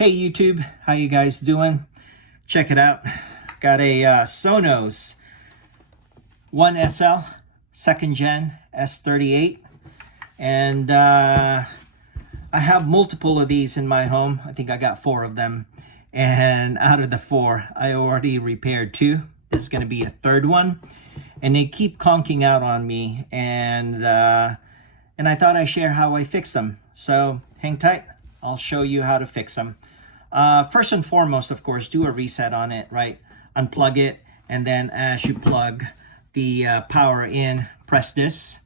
Hey YouTube, how you guys doing? Check it out. Got a Sonos One SL, second gen s38, and I have multiple of these in my home. I think I got 4 of them, and out of the 4, I already repaired 2. This is going to be a 3rd one, and they keep conking out on me, and I thought I'd share how I fix them. So hang tight. I'll show you how to fix them. First and foremost, of course, do a reset on it, right? Unplug it, and then as you plug the power in, press this,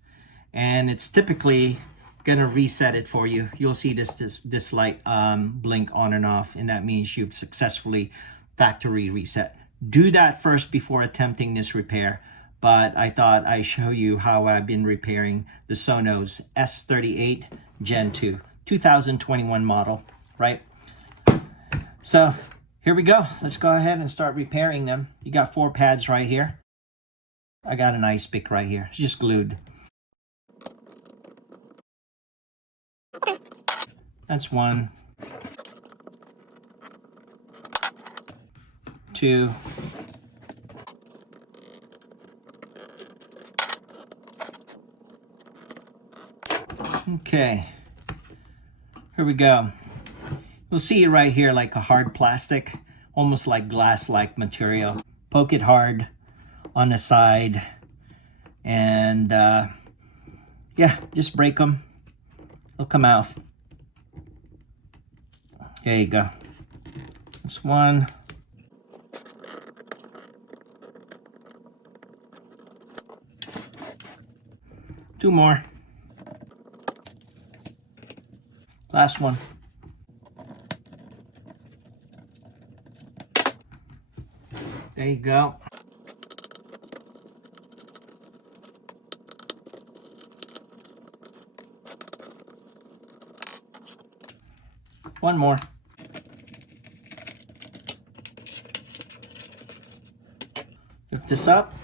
and it's typically gonna reset it for you. You'll see this light blink on and off, and that means you've successfully factory reset. Do that first before attempting this repair, but I thought I'd show you how I've been repairing the Sonos s38 Gen 2 2021 model, right? So here we go. Let's go ahead and start repairing them. You got 4 pads right here. I got an ice pick right here. It's just glued. That's 1, 2, okay. Here we go. You'll see it right here, like a hard plastic, almost like glass-like material. Poke it hard on the side, and yeah, just break them. They'll come out. There you go. That's 1. Two more. Last one. There you go. One more. Lift this up.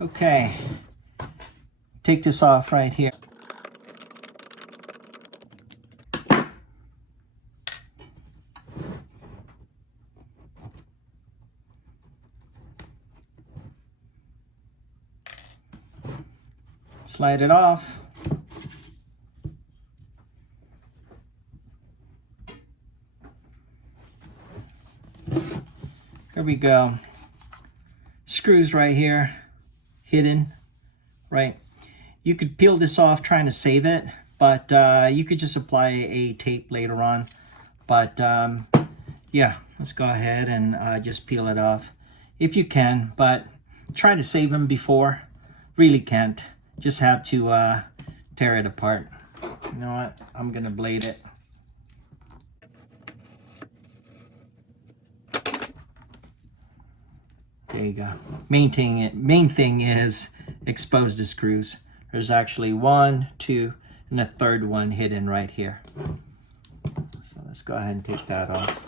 Okay. Take this off right here. Slide it off. Here we go. Screws right here, hidden, right? You could peel this off trying to save it, but you could just apply a tape later on. But yeah, let's go ahead and just peel it off if you can, but try to save them before. Really can't. Just have to tear it apart. You know what? I'm gonna blade it. There you go. Main thing is expose the screws. There's actually 1, 2, and a 3rd one hidden right here. So let's go ahead and take that off.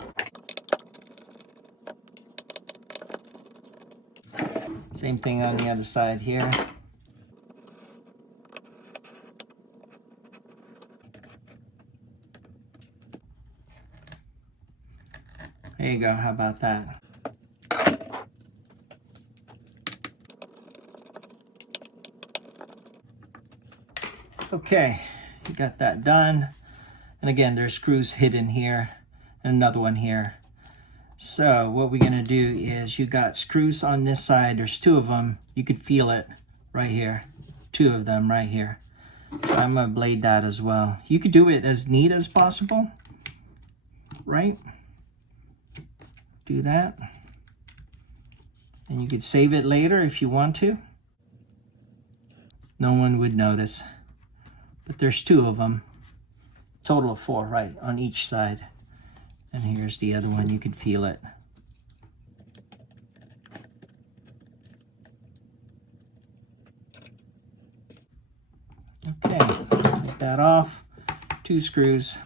Same thing on the other side here. There you go. How about that? Okay, you got that done. And again, there's screws hidden here and another one here. So what we're gonna do is, you got screws on this side. There's 2 of them. You could feel it right here. 2 of them right here. So I'm gonna blade that as well. You could do it as neat as possible, right? Do that. And you could save it later if you want to. No one would notice. But there's 2 of them. Total of 4, right, on each side. And here's the other one. You can feel it. Okay, take that off. 2 screws.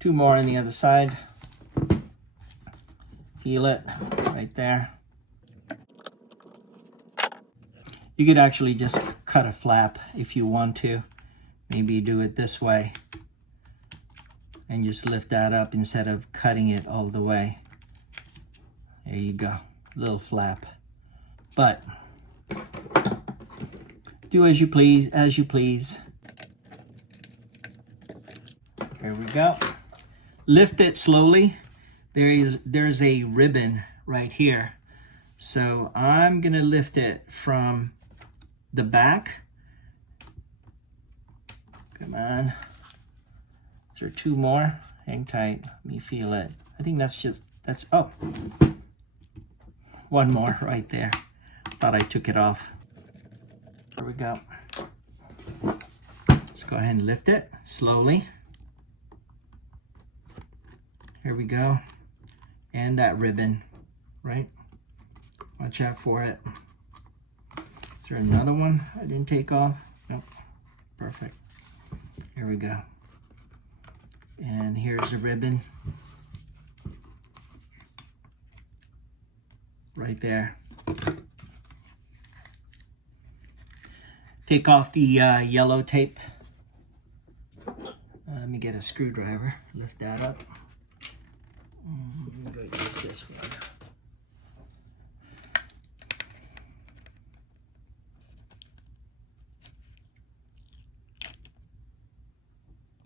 2 more on the other side. Feel it right there. You could actually just cut a flap if you want to. Maybe do it this way and just lift that up instead of cutting it all the way. There you go, little flap. But do as you please, as you please. There we go. Lift it slowly. There's a ribbon right here. So I'm gonna lift it from the back. Come on. Is there two more? Hang tight, let me feel it. I think that's, oh. One more right there. Thought I took it off. There we go. Let's go ahead and lift it slowly. Here we go. And that ribbon, right? Watch out for it. Is there another one I didn't take off? Nope. Perfect. Here we go. And here's the ribbon. Right there. Take off the yellow tape. Let me get a screwdriver. Lift that up. I'm going to use this one.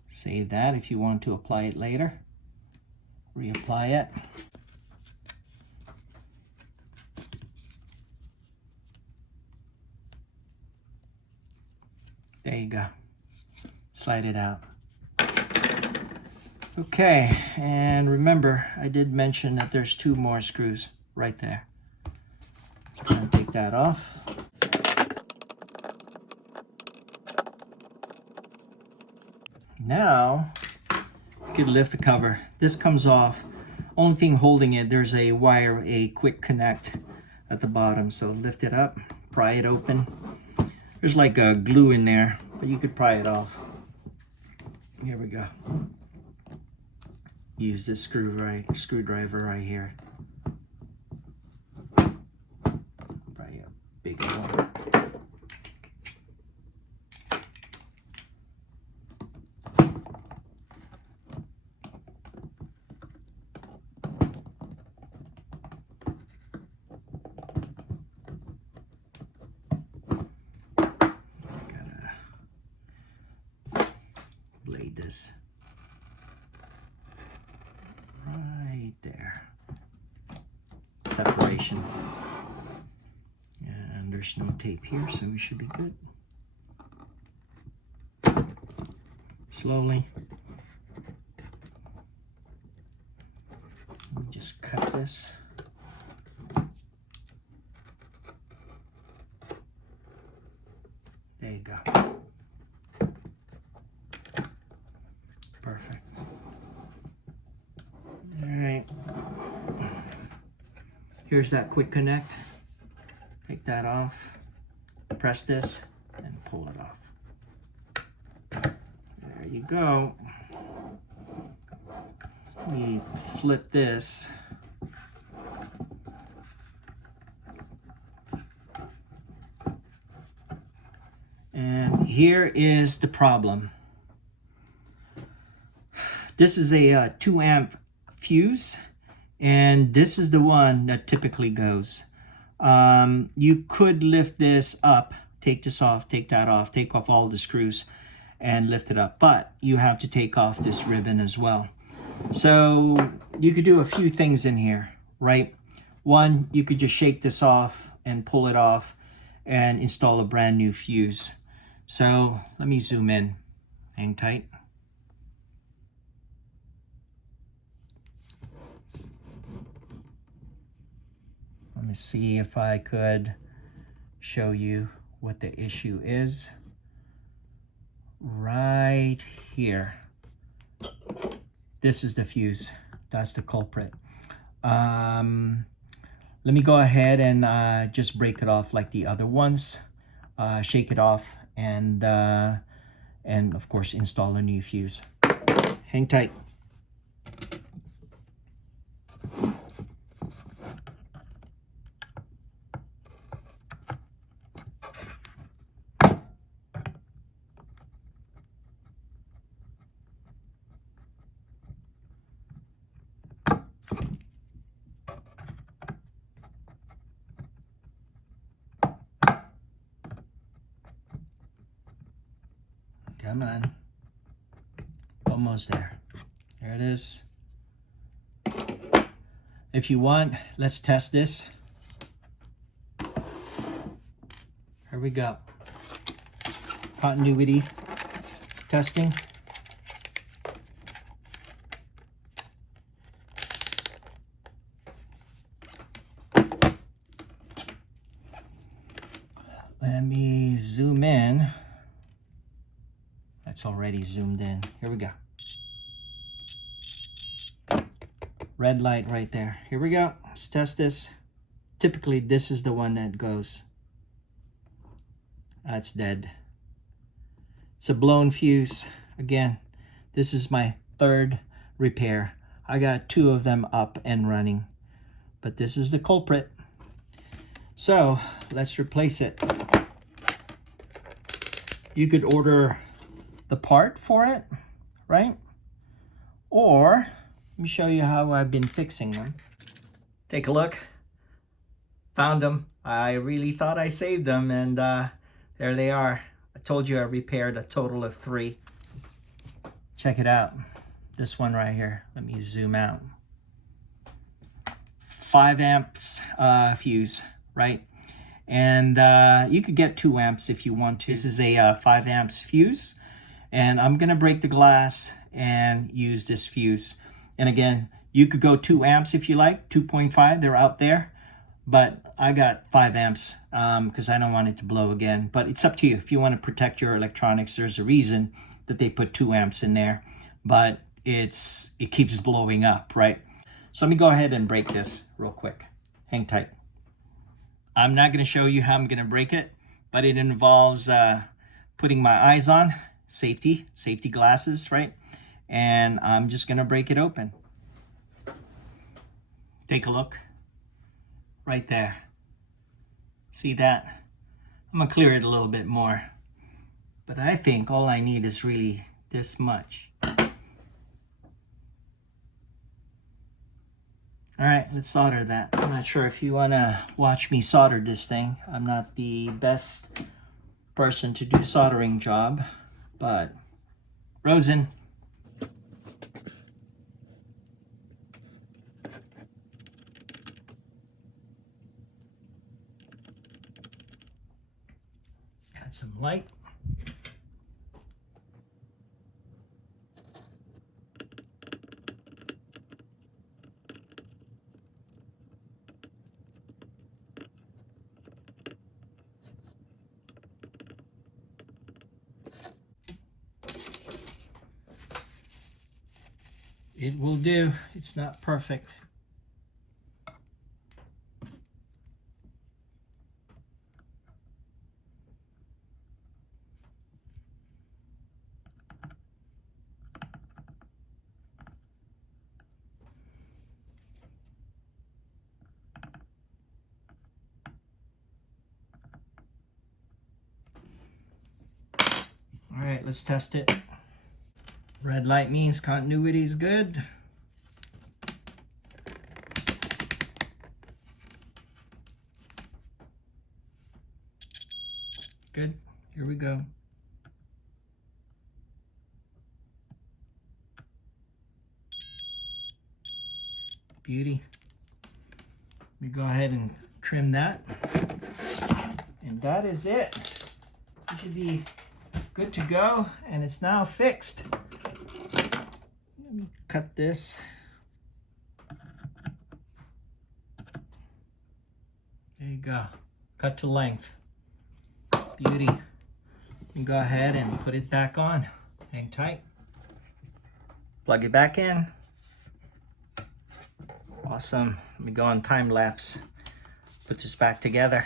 Save that if you want to apply it later. Reapply it. There you go. Slide it out. Okay, and remember, I did mention that there's two more screws right there. So I'm going to take that off. Now, you can lift the cover. This comes off. Only thing holding it, there's a wire, a quick connect at the bottom. So lift it up, pry it open. There's like a glue in there, but you could pry it off. Here we go. Use this screwdriver right here. Probably a bigger one. Blade this right there. Separation. And there's no tape here, so we should be good. Slowly. Let me just cut this. There you go. Perfect. All right. Here's that quick connect. Take that off. Press this and pull it off. There you go. Let me flip this. And here is the problem. This is a 2 amp fuse, and this is the one that typically goes. You could lift this up, take this off, take that off, take off all the screws and lift it up, but you have to take off this ribbon as well. So you could do a few things in here, right? One, you could just shake this off and pull it off and install a brand new fuse. So let me zoom in. Hang tight. Let me see if I could show you what the issue is. Right here. This is the fuse. That's the culprit. Let me go ahead and just break it off like the other ones. Shake it off and of course install a new fuse. Hang tight. Come on. Almost there. There it is. If you want, let's test this. Here we go. Continuity testing. Let me zoom in. That's already zoomed in. Here we go. Red light right there. Here we go. Let's test this. Typically, this is the one that goes. That's dead. It's a blown fuse. Again, this is my third repair. I got 2 of them up and running, but this is the culprit. So let's replace it. You could order the part for it, right? Or let me show you how I've been fixing them. Take a look. Found them. I really thought I saved them, and there they are. I told you I repaired a total of 3. Check it out. This one right here. Let me zoom out. 5 amps fuse, right? And you could get 2 amps if you want to. This is a 5 amps fuse, and I'm gonna break the glass and use this fuse. And again, you could go 2 amps if you like, 2.5, they're out there, but I got 5 amps because I don't want it to blow again. But it's up to you. If you want to protect your electronics, there's a reason that they put 2 amps in there, but it keeps blowing up, right? So let me go ahead and break this real quick. Hang tight. I'm not going to show you how I'm going to break it, but it involves putting my eyes on, safety glasses, right? And I'm just going to break it open. Take a look. Right there. See that? I'm going to clear it a little bit more. But I think all I need is really this much. All right, let's solder that. I'm not sure if you want to watch me solder this thing. I'm not the best person to do soldering job, but Rosin. Add some light. It will do. It's not perfect. All right, let's test it. Red light means continuity is good. Good. Here we go. Beauty. Let me go ahead and trim that. And that is it. It should be good to go, and it's now fixed. Let me cut this. There you go. Cut to length. Beauty. Let me go ahead and put it back on. Hang tight. Plug it back in. Awesome. Let me go on time lapse. Put this back together.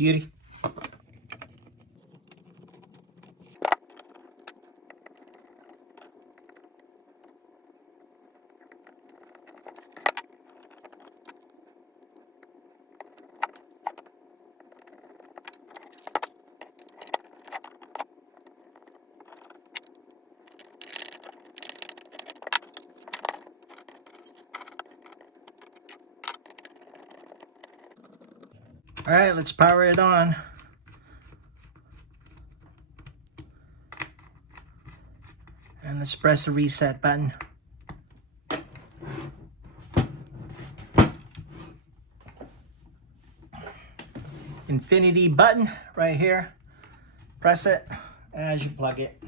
Beauty. All right, let's power it on. And let's press the reset button. Infinity button right here. Press it as you plug it.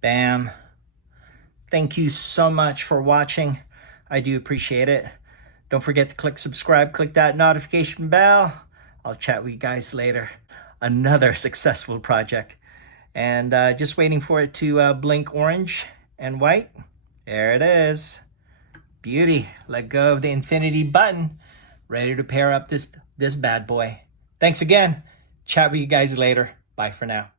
Bam. Thank you so much for watching. I do appreciate it. Don't forget to click subscribe, click that notification bell. I'll chat with you guys later. Another successful project. And just waiting for it to blink orange and white. There it is. Beauty. Let go of the infinity button. Ready to pair up this bad boy. Thanks again. Chat with you guys later. Bye for now.